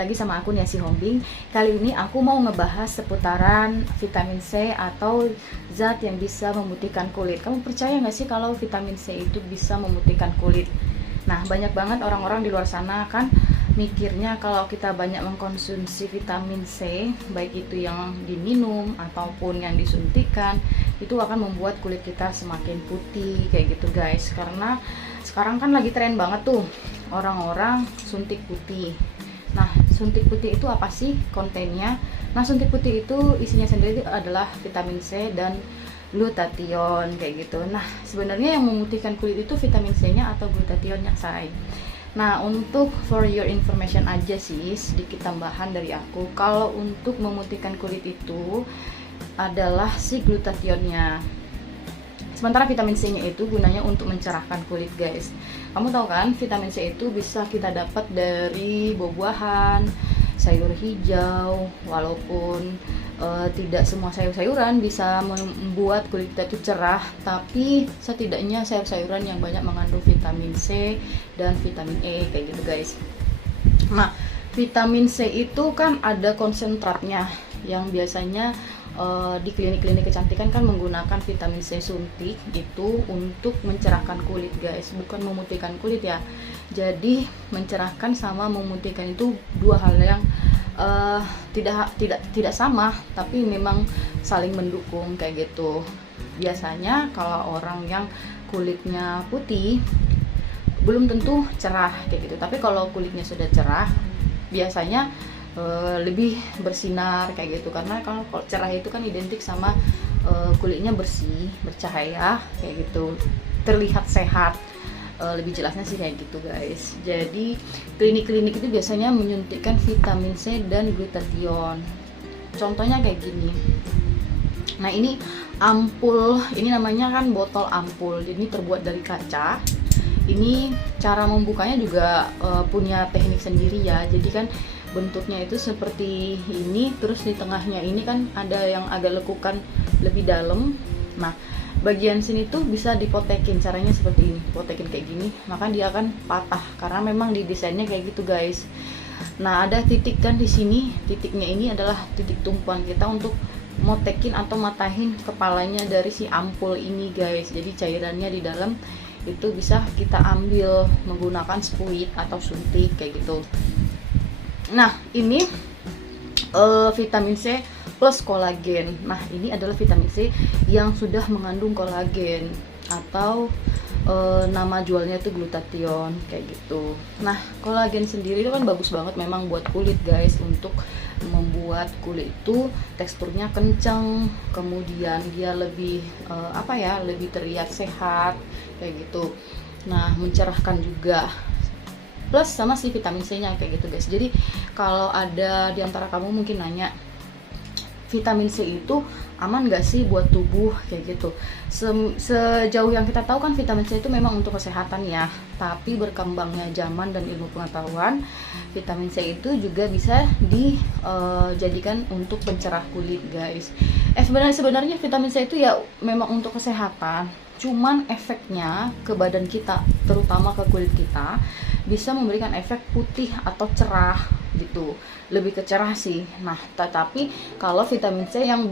lagi sama aku Niasi Hombing. Kali ini aku mau ngebahas seputaran vitamin C atau zat yang bisa memutihkan kulit. Kamu percaya nggak sih kalau vitamin C itu bisa memutihkan kulit? Nah, banyak banget orang-orang di luar sana kan mikirnya kalau kita banyak mengkonsumsi vitamin C, baik itu yang diminum ataupun yang disuntikan, itu akan membuat kulit kita semakin putih kayak gitu guys. Karena sekarang kan lagi tren banget tuh orang-orang suntik putih. Nah, suntik putih itu apa sih kontennya? Nah, suntik putih itu isinya sendiri adalah vitamin C dan glutathione kayak gitu. Nah, sebenarnya yang memutihkan kulit itu vitamin C-nya atau glutathione-nya, say. Nah, untuk for your information aja sih, sedikit tambahan dari aku. Kalau untuk memutihkan kulit itu adalah si glutathione-nya. Sementara vitamin C-nya itu gunanya untuk mencerahkan kulit, guys. Kamu tahu kan, vitamin C itu bisa kita dapat dari buah-buahan, sayur hijau. Walaupun tidak semua sayur-sayuran bisa membuat kulit kita itu cerah, tapi setidaknya sayur-sayuran yang banyak mengandung vitamin C dan vitamin E kayak gitu, guys. Nah, vitamin C itu kan ada konsentratnya yang biasanya di klinik-klinik kecantikan kan menggunakan vitamin C suntik itu untuk mencerahkan kulit, guys, bukan memutihkan kulit ya. Jadi mencerahkan sama memutihkan itu dua hal yang tidak sama, tapi memang saling mendukung kayak gitu. Biasanya kalau orang yang kulitnya putih belum tentu cerah kayak gitu, tapi kalau kulitnya sudah cerah biasanya lebih bersinar kayak gitu. Karena kalau cerah itu kan identik sama kulitnya bersih, bercahaya kayak gitu, terlihat sehat. Lebih jelasnya sih kayak gitu, guys. Jadi klinik-klinik itu biasanya menyuntikkan vitamin C dan glutathione. Contohnya kayak gini. Nah, ini ampul, ini namanya kan botol ampul. Ini terbuat dari kaca. Ini cara membukanya juga punya teknik sendiri ya. Jadi kan bentuknya itu seperti ini, terus di tengahnya ini kan ada yang agak lekukan lebih dalam. Nah, bagian sini tuh bisa dipotekin, caranya seperti ini, potekin kayak gini, maka dia akan patah karena memang didesainnya kayak gitu, guys. Nah, ada titik kan di sini, titiknya ini adalah titik tumpuan kita untuk motekin atau matahin kepalanya dari si ampul ini, guys. Jadi cairannya di dalam itu bisa kita ambil menggunakan spuit atau suntik kayak gitu. Nah, ini vitamin C plus kolagen. Nah, ini adalah vitamin C yang sudah mengandung kolagen atau nama jualnya itu glutathione kayak gitu. Nah, kolagen sendiri itu kan bagus banget memang buat kulit, guys, untuk membuat kulit itu teksturnya kencang, kemudian dia lebih lebih terlihat sehat kayak gitu. Nah, mencerahkan juga, plus sama si vitamin C-nya kayak gitu, guys. Jadi kalau ada di antara kamu mungkin nanya, vitamin C itu aman gak sih buat tubuh kayak gitu. Sejauh yang kita tahu kan vitamin C itu memang untuk kesehatan ya, tapi berkembangnya zaman dan ilmu pengetahuan, vitamin C itu juga bisa dijadikan untuk pencerah kulit, guys. Sebenarnya vitamin C itu ya memang untuk kesehatan, cuman efeknya ke badan kita, terutama ke kulit kita, bisa memberikan efek putih atau cerah gitu, lebih ke cerah sih. Nah, tetapi kalau vitamin C yang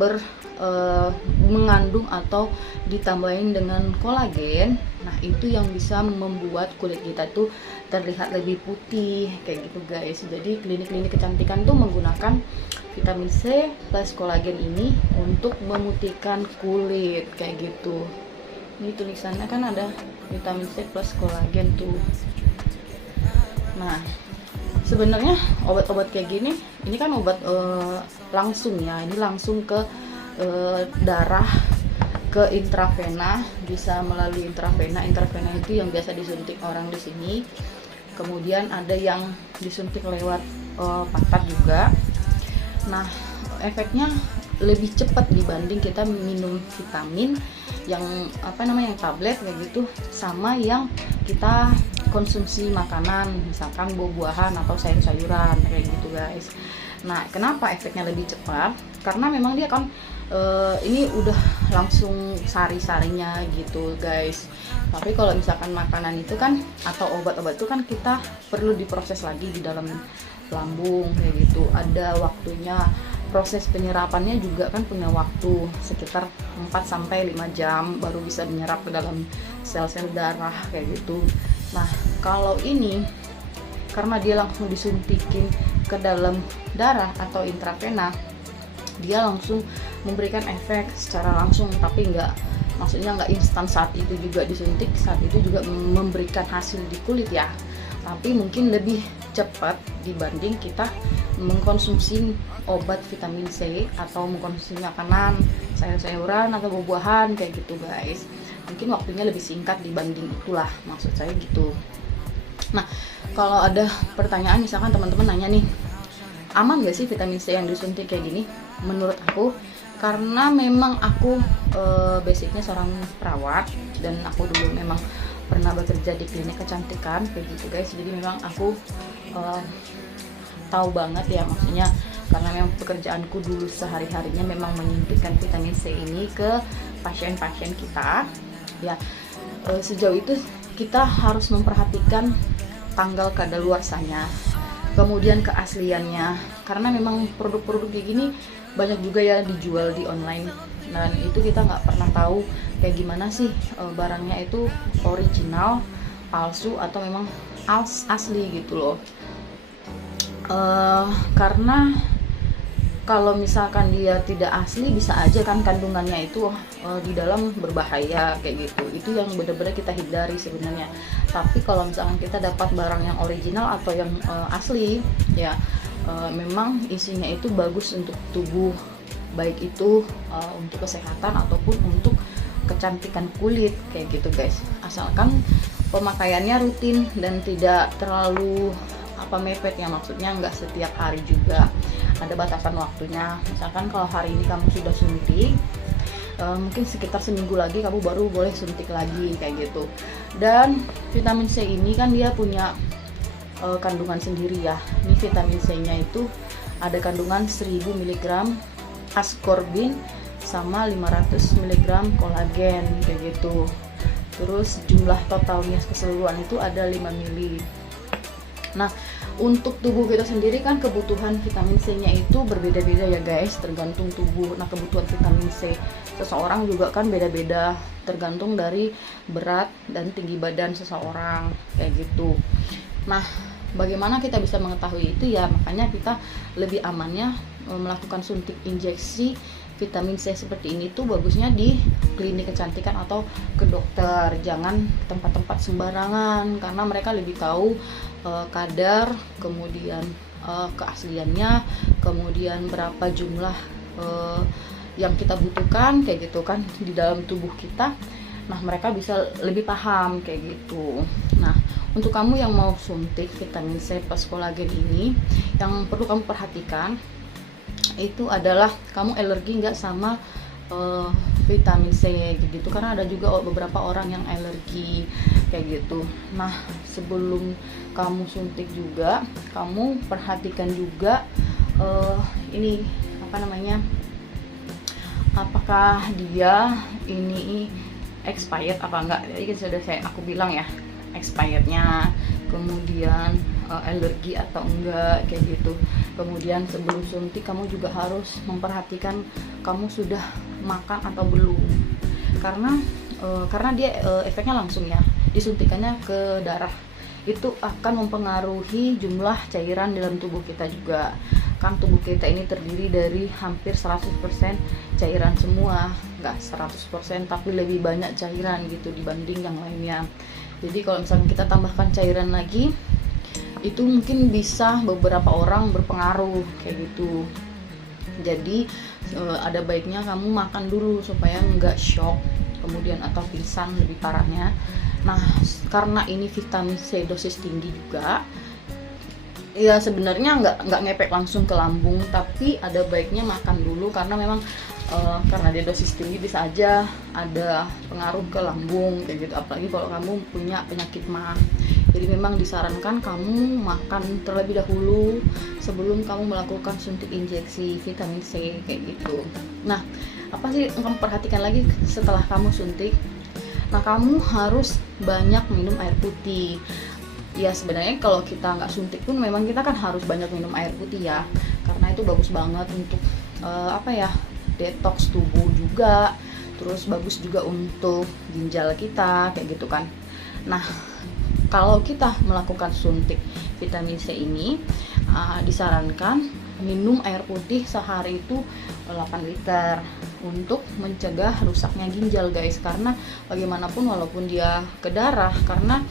mengandung atau ditambahin dengan kolagen, nah itu yang bisa membuat kulit kita tuh terlihat lebih putih kayak gitu, guys. Jadi klinik-klinik kecantikan tuh menggunakan vitamin C plus kolagen ini untuk memutihkan kulit kayak gitu. Ini tulisannya kan ada vitamin C plus kolagen tuh. Nah, sebenarnya obat-obat kayak gini, ini kan obat langsung ya, ini langsung ke darah, ke intravena, bisa melalui intravena. Intravena itu yang biasa disuntik orang di sini. Kemudian ada yang disuntik lewat pantat juga. Nah, efeknya lebih cepat dibanding kita minum vitamin yang yang tablet kayak gitu, sama yang kita konsumsi makanan, misalkan buah-buahan atau sayur-sayuran kayak gitu, guys. Nah, kenapa efeknya lebih cepat? Karena memang dia kan ini udah langsung sari-sarinya gitu, guys. Tapi kalau misalkan makanan itu kan atau obat-obat itu kan kita perlu diproses lagi di dalam lambung kayak gitu. Ada waktunya, proses penyerapannya juga kan punya waktu sekitar 4-5 jam baru bisa menyerap ke dalam sel-sel darah kayak gitu. Nah kalau ini karena dia langsung disuntikin ke dalam darah atau intravena, dia langsung memberikan efek secara langsung, tapi maksudnya nggak instan saat itu juga disuntik, saat itu juga memberikan hasil di kulit ya, tapi mungkin lebih cepat dibanding kita mengkonsumsi obat vitamin C atau mengkonsumsi makanan, sayur-sayuran atau buah-buahan kayak gitu guys. Mungkin waktunya lebih singkat dibanding itulah, maksud saya gitu. Nah kalau ada pertanyaan, misalkan teman-teman nanya nih, aman gak sih vitamin C yang disuntik kayak gini? Menurut aku, karena memang aku basicnya seorang perawat dan aku dulu memang pernah bekerja di klinik kecantikan kayak gitu guys, jadi memang aku tahu banget ya, maksudnya karena memang pekerjaanku dulu sehari-harinya memang menyuntikkan vitamin C ini ke pasien-pasien kita ya. Sejauh itu kita harus memperhatikan tanggal kadaluarsanya, kemudian keasliannya, karena memang produk-produk kayak gini banyak juga ya dijual di online, dan itu kita nggak pernah tahu kayak gimana sih barangnya itu original, palsu atau memang asli gitu loh. Karena kalau misalkan dia tidak asli, bisa aja kan kandungannya itu di dalam berbahaya kayak gitu. Itu yang benar-benar kita hindari sebenarnya. Tapi kalau misalkan kita dapat barang yang original atau yang asli ya, memang isinya itu bagus untuk tubuh, baik itu untuk kesehatan ataupun untuk kecantikan kulit kayak gitu guys. Asalkan pemakaiannya rutin dan tidak terlalu mepet ya, maksudnya nggak setiap hari juga, ada batasan waktunya. Misalkan kalau hari ini kamu sudah suntik, mungkin sekitar seminggu lagi kamu baru boleh suntik lagi kayak gitu. Dan vitamin C ini kan dia punya kandungan sendiri ya. Ini vitamin C nya itu ada kandungan 1000 mg ascorbin sama 500 mg kolagen kayak gitu. Terus jumlah totalnya keseluruhan itu ada 5 ml. Nah untuk tubuh kita sendiri kan kebutuhan vitamin C nya itu berbeda-beda ya guys, tergantung tubuh. Nah kebutuhan vitamin C seseorang juga kan beda-beda, tergantung dari berat dan tinggi badan seseorang kayak gitu. Nah bagaimana kita bisa mengetahui itu ya, makanya kita lebih amannya melakukan suntik injeksi vitamin C seperti ini tuh bagusnya di klinik kecantikan atau ke dokter, jangan tempat-tempat sembarangan, karena mereka lebih tahu kadar, kemudian keasliannya, kemudian berapa jumlah yang kita butuhkan kayak gitu kan di dalam tubuh kita. Nah mereka bisa lebih paham kayak gitu. Nah untuk kamu yang mau suntik vitamin C plus kolagen ini, yang perlu kamu perhatikan itu adalah kamu alergi nggak sama vitamin C gitu, karena ada juga beberapa orang yang alergi kayak gitu. Nah sebelum kamu suntik juga kamu perhatikan juga ini apakah dia ini expired apa enggak. Jadi sudah aku bilang ya, expirednya, kemudian alergi atau enggak kayak gitu. Kemudian sebelum suntik kamu juga harus memperhatikan kamu sudah makan atau belum, karena dia efeknya langsung ya, disuntikannya ke darah, itu akan mempengaruhi jumlah cairan dalam tubuh kita juga. Kan tubuh kita ini terdiri dari hampir 100% cairan semua, nggak 100% tapi lebih banyak cairan gitu dibanding yang lainnya. Jadi kalau misalnya kita tambahkan cairan lagi, itu mungkin bisa beberapa orang berpengaruh kayak gitu. Jadi ada baiknya kamu makan dulu supaya nggak shock kemudian atau pingsan lebih parahnya. Nah karena ini vitamin C dosis tinggi juga ya, sebenarnya nggak ngepek langsung ke lambung, tapi ada baiknya makan dulu, karena memang karena dia dosis tinggi bisa aja ada pengaruh ke lambung kayak gitu, apalagi kalau kamu punya penyakit MA. Jadi memang disarankan kamu makan terlebih dahulu sebelum kamu melakukan suntik injeksi vitamin C kayak gitu. Nah apa sih yang kamu perhatikan lagi setelah kamu suntik? Nah kamu harus banyak minum air putih. Ya sebenarnya kalau kita nggak suntik pun memang kita kan harus banyak minum air putih ya, karena itu bagus banget untuk apa ya, detox tubuh juga, terus bagus juga untuk ginjal kita kayak gitu kan. Nah, kalau kita melakukan suntik vitamin C ini, disarankan minum air putih sehari itu 8 liter untuk mencegah rusaknya ginjal guys. Karena bagaimanapun walaupun dia ke darah, karena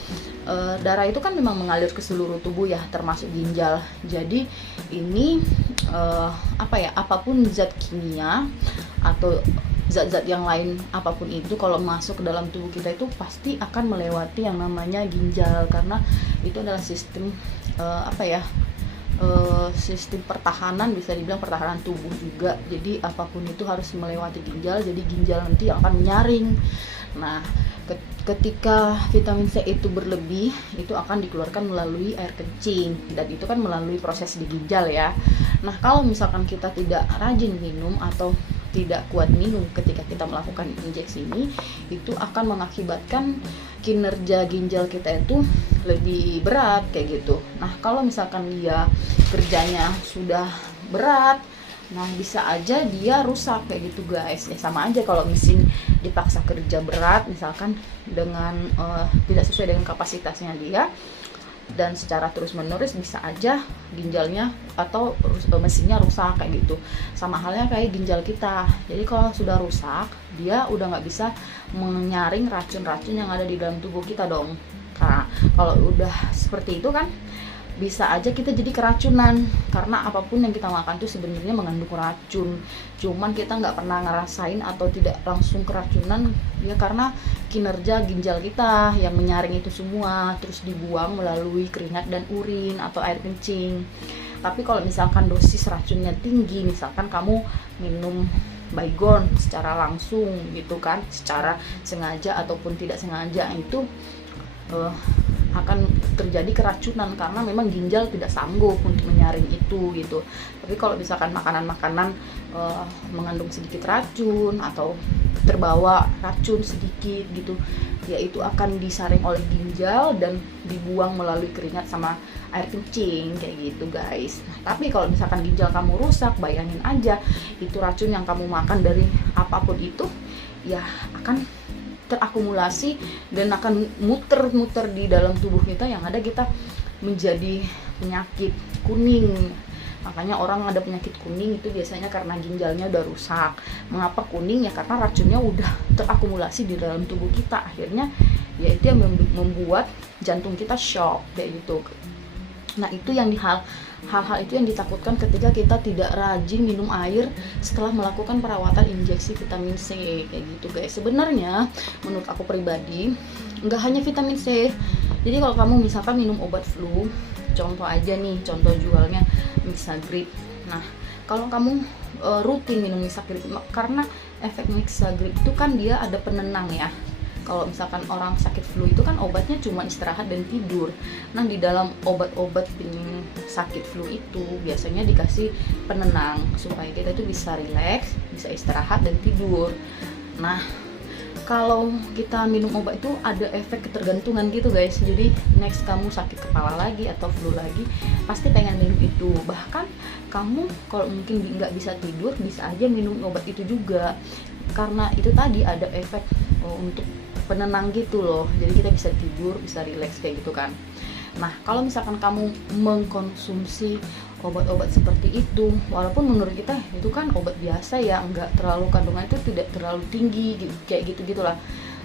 darah itu kan memang mengalir ke seluruh tubuh ya, termasuk ginjal. Jadi ini apa ya, apapun zat kimia atau zat-zat yang lain apapun itu kalau masuk ke dalam tubuh kita itu pasti akan melewati yang namanya ginjal, karena itu adalah sistem apa ya, sistem pertahanan, bisa dibilang pertahanan tubuh juga. Jadi apapun itu harus melewati ginjal, jadi ginjal nanti akan menyaring. Nah, ketika vitamin C itu berlebih, itu akan dikeluarkan melalui air kencing, dan itu kan melalui proses di ginjal ya. Nah, kalau misalkan kita tidak rajin minum atau tidak kuat minum ketika kita melakukan injeksi ini, itu akan mengakibatkan kinerja ginjal kita itu lebih berat kayak gitu. Nah, kalau misalkan dia kerjanya sudah berat, nah bisa aja dia rusak kayak gitu guys. Ya sama aja kalau mesin dipaksa kerja berat misalkan dengan tidak sesuai dengan kapasitasnya dia, dan secara terus menerus bisa aja ginjalnya atau mesinnya rusak kayak gitu. Sama halnya kayak ginjal kita, jadi kalau sudah rusak dia udah nggak bisa menyaring racun-racun yang ada di dalam tubuh kita dong. Nah, kalau udah seperti itu kan bisa aja kita jadi keracunan, karena apapun yang kita makan tuh sebenarnya mengandung racun, cuman kita nggak pernah ngerasain atau tidak langsung keracunan ya, karena kinerja ginjal kita yang menyaring itu semua terus dibuang melalui keringat dan urin atau air kencing. Tapi kalau misalkan dosis racunnya tinggi, misalkan kamu minum baygon secara langsung gitu kan, secara sengaja ataupun tidak sengaja, itu akan terjadi keracunan karena memang ginjal tidak sanggup untuk menyaring itu gitu. Tapi kalau misalkan makanan-makanan mengandung sedikit racun atau terbawa racun sedikit gitu, ya itu akan disaring oleh ginjal dan dibuang melalui keringat sama air kencing kayak gitu guys. Nah, tapi kalau misalkan ginjal kamu rusak, bayangin aja itu racun yang kamu makan dari apapun itu ya akan terakumulasi dan akan muter-muter di dalam tubuh kita, yang ada kita menjadi penyakit kuning. Makanya orang ada penyakit kuning itu biasanya karena ginjalnya udah rusak. Mengapa kuning? Ya karena racunnya udah terakumulasi di dalam tubuh kita, akhirnya ya itu yang membuat jantung kita shock kayak gitu. Nah, itu yang hal-hal itu yang ditakutkan ketika kita tidak rajin minum air setelah melakukan perawatan injeksi vitamin C kayak gitu guys. Sebenarnya menurut aku pribadi nggak hanya vitamin C. Jadi kalau kamu misalkan minum obat flu, contoh aja nih, contoh jualnya Mixagrip. Nah, kalau kamu rutin minum Mixagrip, karena efek Mixagrip itu kan dia ada penenang ya. Kalau misalkan orang sakit flu itu kan obatnya cuma istirahat dan tidur. Nah, di dalam obat-obat sakit flu itu biasanya dikasih penenang supaya kita itu bisa rileks, bisa istirahat dan tidur. Nah, kalau kita minum obat itu ada efek ketergantungan gitu guys. Jadi next kamu sakit kepala lagi atau flu lagi, pasti pengen minum itu. Bahkan kamu kalau mungkin nggak bisa tidur, bisa aja minum obat itu juga, karena itu tadi ada efek untuk penenang gitu loh. Jadi kita bisa tidur, bisa rileks kayak gitu kan. Nah, kalau misalkan kamu mengkonsumsi obat-obat seperti itu, walaupun menurut kita itu kan obat biasa ya, nggak terlalu, kandungan itu tidak terlalu tinggi gitu, kayak gitu-gitulah.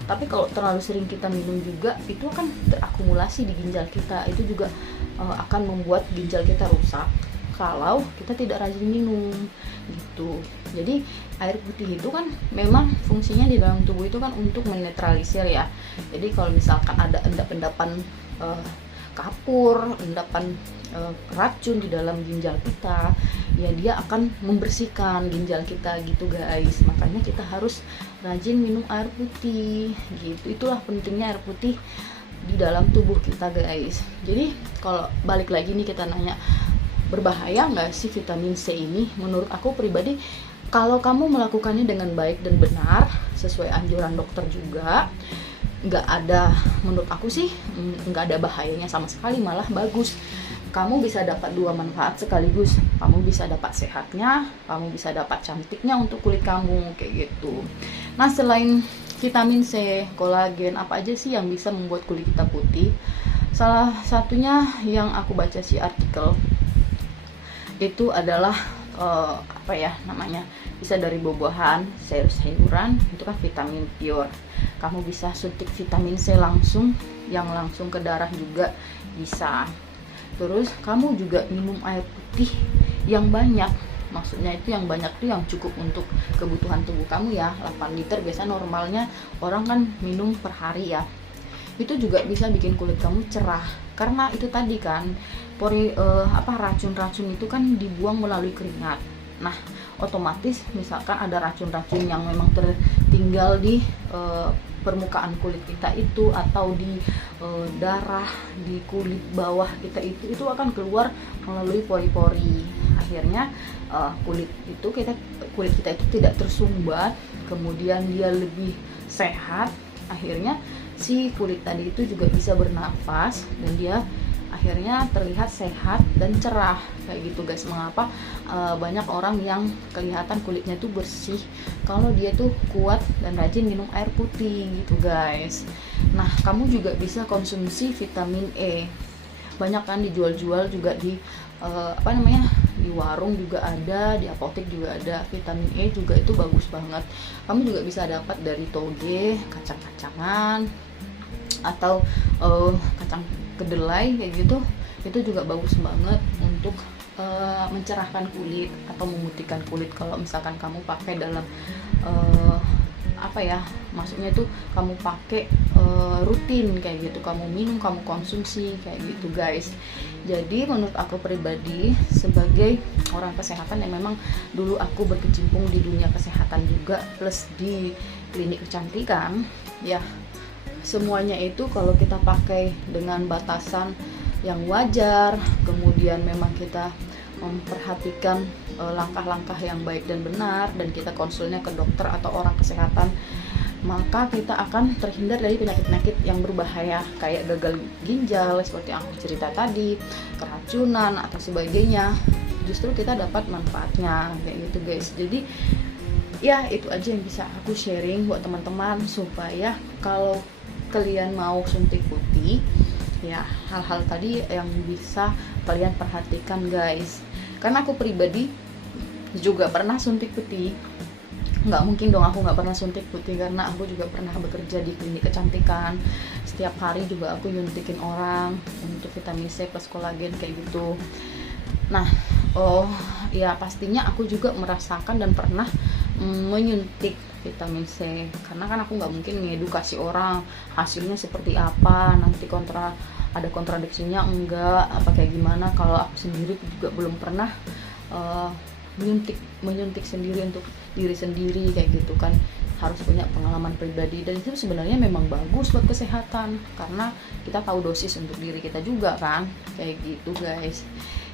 Tapi kalau terlalu sering kita minum juga, itu akan terakumulasi di ginjal kita. Itu juga akan membuat ginjal kita rusak kalau kita tidak rajin minum gitu. Jadi air putih itu kan memang fungsinya di dalam tubuh itu kan untuk menetralisir ya. Jadi kalau misalkan ada endapan kapur, endapan racun di dalam ginjal kita, ya dia akan membersihkan ginjal kita gitu guys. Makanya kita harus rajin minum air putih gitu. Itulah pentingnya air putih di dalam tubuh kita guys. Jadi kalau balik lagi nih, kita nanya berbahaya nggak sih vitamin C ini? Menurut aku pribadi, kalau kamu melakukannya dengan baik dan benar sesuai anjuran dokter juga, nggak ada, menurut aku sih nggak ada bahayanya sama sekali, malah bagus. Kamu bisa dapat dua manfaat sekaligus, kamu bisa dapat sehatnya, kamu bisa dapat cantiknya untuk kulit kamu kayak gitu. Nah, selain vitamin C, kolagen, apa aja sih yang bisa membuat kulit kita putih? Salah satunya yang aku baca sih artikel itu adalah apa ya namanya, bisa dari buah-buahan, sayur-sayuran, itu kan vitamin pure. Kamu bisa suntik vitamin C langsung, yang langsung ke darah juga bisa. Terus kamu juga minum air putih yang banyak, maksudnya itu yang banyak tuh yang cukup untuk kebutuhan tubuh kamu ya, 8 liter biasa normalnya orang kan minum per hari ya. Itu juga bisa bikin kulit kamu cerah, karena itu tadi kan racun-racun itu kan dibuang melalui keringat. Nah, otomatis misalkan ada racun-racun yang memang tertinggal di permukaan kulit kita itu, atau di darah di kulit bawah kita itu akan keluar melalui pori-pori. Akhirnya kulit kita itu tidak tersumbat, kemudian dia lebih sehat. Akhirnya si kulit tadi itu juga bisa bernafas dan dia akhirnya terlihat sehat dan cerah kayak gitu guys. Mengapa banyak orang yang kelihatan kulitnya tuh bersih kalau dia tuh kuat dan rajin minum air putih gitu guys. Nah, kamu juga bisa konsumsi vitamin E, banyak kan dijual-jual juga di di warung juga ada, di apotek juga ada. Vitamin E juga itu bagus banget. Kamu juga bisa dapat dari toge, kacang-kacangan, atau kacang kedelai kayak gitu. Itu juga bagus banget untuk mencerahkan kulit atau memutihkan kulit kalau misalkan kamu pakai dalam maksudnya itu kamu pakai rutin kayak gitu, kamu minum, kamu konsumsi kayak gitu guys. Jadi menurut aku pribadi sebagai orang kesehatan yang memang dulu aku berkecimpung di dunia kesehatan juga plus di klinik kecantikan ya, semuanya itu kalau kita pakai dengan batasan yang wajar, kemudian memang kita memperhatikan langkah-langkah yang baik dan benar, dan kita konsulnya ke dokter atau orang kesehatan, maka kita akan terhindar dari penyakit-penyakit yang berbahaya kayak gagal ginjal seperti yang aku cerita tadi, keracunan atau sebagainya. Justru kita dapat manfaatnya kayak gitu guys. Jadi ya itu aja yang bisa aku sharing buat teman-teman, supaya kalau kalian mau suntik putih ya, hal-hal tadi yang bisa kalian perhatikan guys. Karena aku pribadi juga pernah suntik putih. Nggak mungkin dong aku nggak pernah suntik putih, karena aku juga pernah bekerja di klinik kecantikan. Setiap hari juga aku nyuntikin orang untuk vitamin C plus kolagen kayak gitu. Nah, ya pastinya aku juga merasakan dan pernah menyuntik vitamin C, karena kan aku nggak mungkin mengedukasi orang hasilnya seperti apa, nanti ada kontradiksinya enggak apa kayak gimana, kalau aku sendiri juga belum pernah menyuntik sendiri untuk diri sendiri kayak gitu kan. Harus punya pengalaman pribadi, dan itu sebenarnya memang bagus buat kesehatan karena kita tahu dosis untuk diri kita juga kan kayak gitu guys.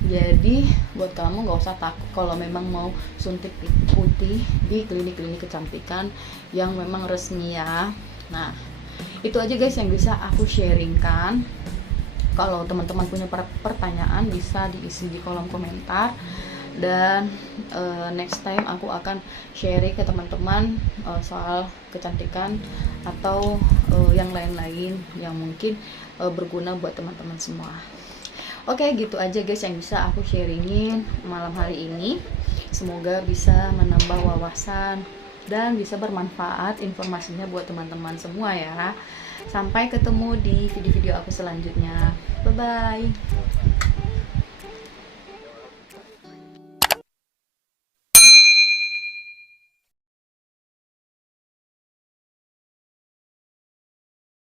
Jadi buat kamu nggak usah takut kalau memang mau suntik putih di klinik-klinik kecantikan yang memang resmi ya. Nah, itu aja guys yang bisa aku sharingkan. Kalau teman-teman punya pertanyaan bisa diisi di kolom komentar, dan next time aku akan sharing ke teman-teman soal kecantikan atau yang lain-lain yang mungkin berguna buat teman-teman semua. Oke, gitu aja guys yang bisa aku sharingin malam hari ini. Semoga bisa menambah wawasan dan bisa bermanfaat informasinya buat teman-teman semua ya. Sampai ketemu di video-video aku selanjutnya. Bye bye.